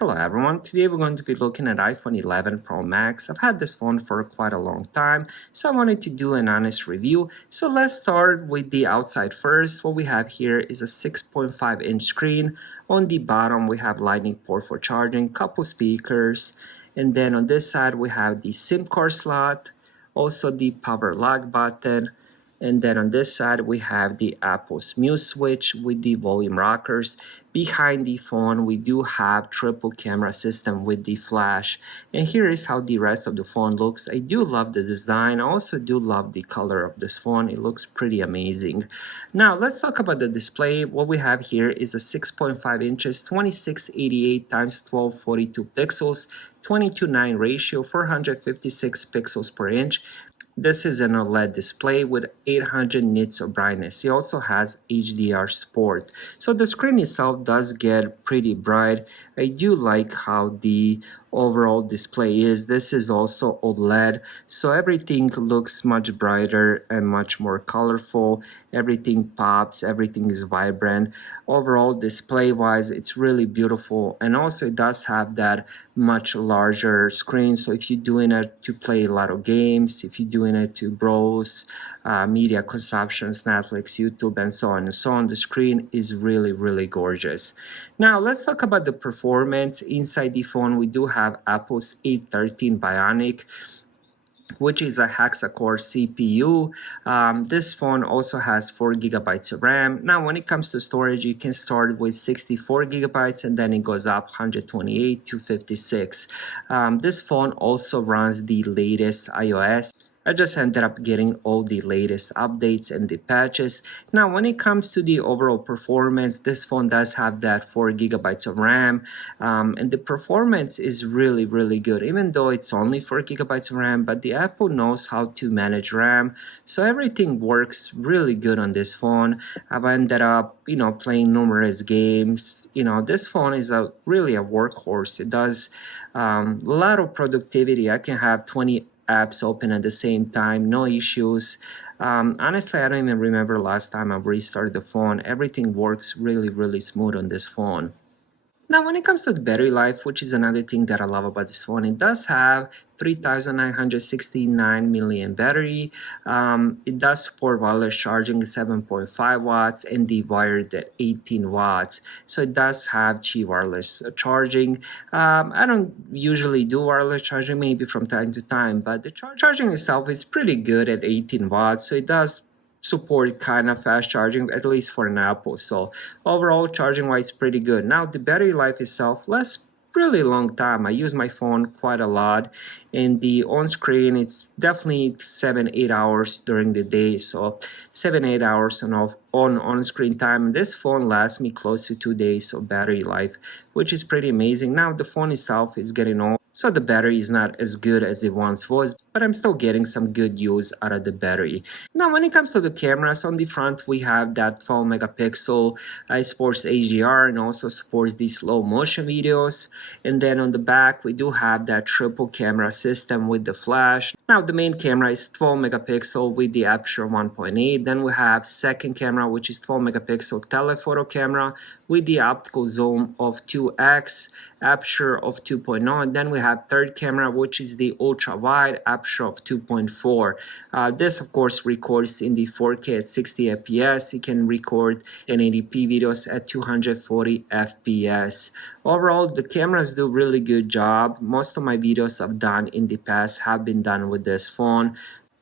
Hello everyone, today we're going to be looking at iPhone 11 Pro Max. I've had this phone for quite a long time, so I wanted to do an honest review. So let's start with the outside first. What we have here is a 6.5-inch screen. On the bottom we have lightning port for charging, couple speakers, and then on this side we have the SIM card slot, also the power lock button, and then on this side we have the Apple's mute switch with the volume rockers. Behind the phone we do have triple camera system with the flash, and here is how the rest of the phone looks. I do love the design. I also do love the color of this phone. It looks pretty amazing. Now let's talk about the display. What we have here is a 6.5 inches 2688 times 1242 pixels, 22:9 ratio, 456 pixels per inch. This is an OLED display with 800 nits of brightness. It also has HDR support. So the screen itself does get pretty bright. I do like how the overall display is. This is also OLED, so everything looks much brighter and much more colorful. Everything pops, everything is vibrant. Overall, display wise, it's really beautiful, and also it does have that much larger screen. So if you're doing it to play a lot of games, if you're doing it to browse media consumptions, Netflix, YouTube, and so on and so on, the screen is really gorgeous. Now let's talk about the performance. Inside the phone we do have Apple's A13 Bionic, which is a hexa-core CPU. This phone also has 4 gigabytes of RAM. Now when it comes to storage, you can start with 64 gigabytes and then it goes up 128 to 56. This phone also runs the latest iOS. I just ended up getting all the latest updates and the patches. Now when it comes to the overall performance, this phone does have that 4 gigabytes of RAM, and the performance is really good, even though it's only 4 gigabytes of RAM. But the Apple knows how to manage RAM, so everything works really good on this phone. I've ended up playing numerous games. This phone is really a workhorse. It does a lot of productivity. I can have 20 apps open at the same time, no issues. Honestly, I don't even remember last time I've restarted the phone. Everything works really smooth on this phone. Now, when it comes to the battery life, which is another thing that I love about this phone, it does have 3969 milliamp battery. It does support wireless charging 7.5 watts and the wired at 18 watts. So it does have Qi wireless charging. I don't usually do wireless charging, maybe from time to time, but the charging itself is pretty good at 18 watts. So it does support kind of fast charging, at least for an Apple. So overall, charging wise, pretty good. Now the battery life itself lasts really long time. I use my phone quite a lot, and the on screen it's definitely 7-8 hours during the day. So 7-8 hours on screen time. This phone lasts me close to 2 days of battery life, which is pretty amazing. Now the phone itself is getting old, so the battery is not as good as it once was, but I'm still getting some good use out of the battery. Now when it comes to the cameras, on the front we have that 12 megapixel. It supports HDR and also supports the slow motion videos. And then on the back we do have that triple camera system with the flash. Now the main camera is 12 megapixel with the aperture 1.8. Then we have second camera, which is 12 megapixel telephoto camera with the optical zoom of 2x, aperture of 2.0. And then we have third camera, which is the ultra wide, aperture of 2.4. This of course records in the 4K at 60 fps. It can record 1080p videos at 240 fps. Overall, the cameras do really good job. Most of my videos I've done in the past have been done with this phone.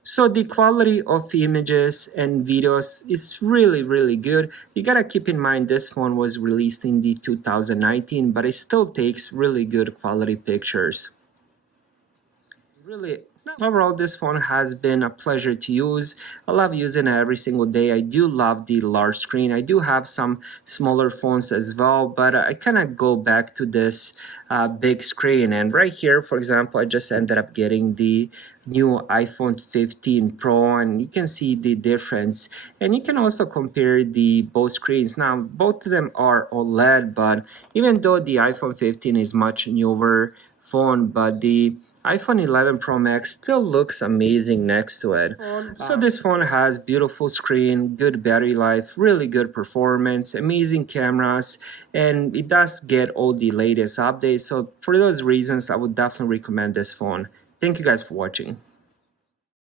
So the quality of images and videos is really good. You gotta keep in mind this phone was released in the 2019, but it still takes really good quality pictures. Really, overall, this phone has been a pleasure to use. I love using it every single day. I do love the large screen. I do have some smaller phones as well, but I kind of go back to this big screen. And right here, for example, I just ended up getting the new iPhone 15 Pro, and you can see the difference. And you can also compare the both screens. Now, both of them are OLED, but even though the iPhone 15 is much newer, phone, but the iPhone 11 Pro Max still looks amazing next to it. So this phone has beautiful screen, good battery life, really good performance, amazing cameras, and it does get all the latest updates. So for those reasons, I would definitely recommend this phone. Thank you guys for watching.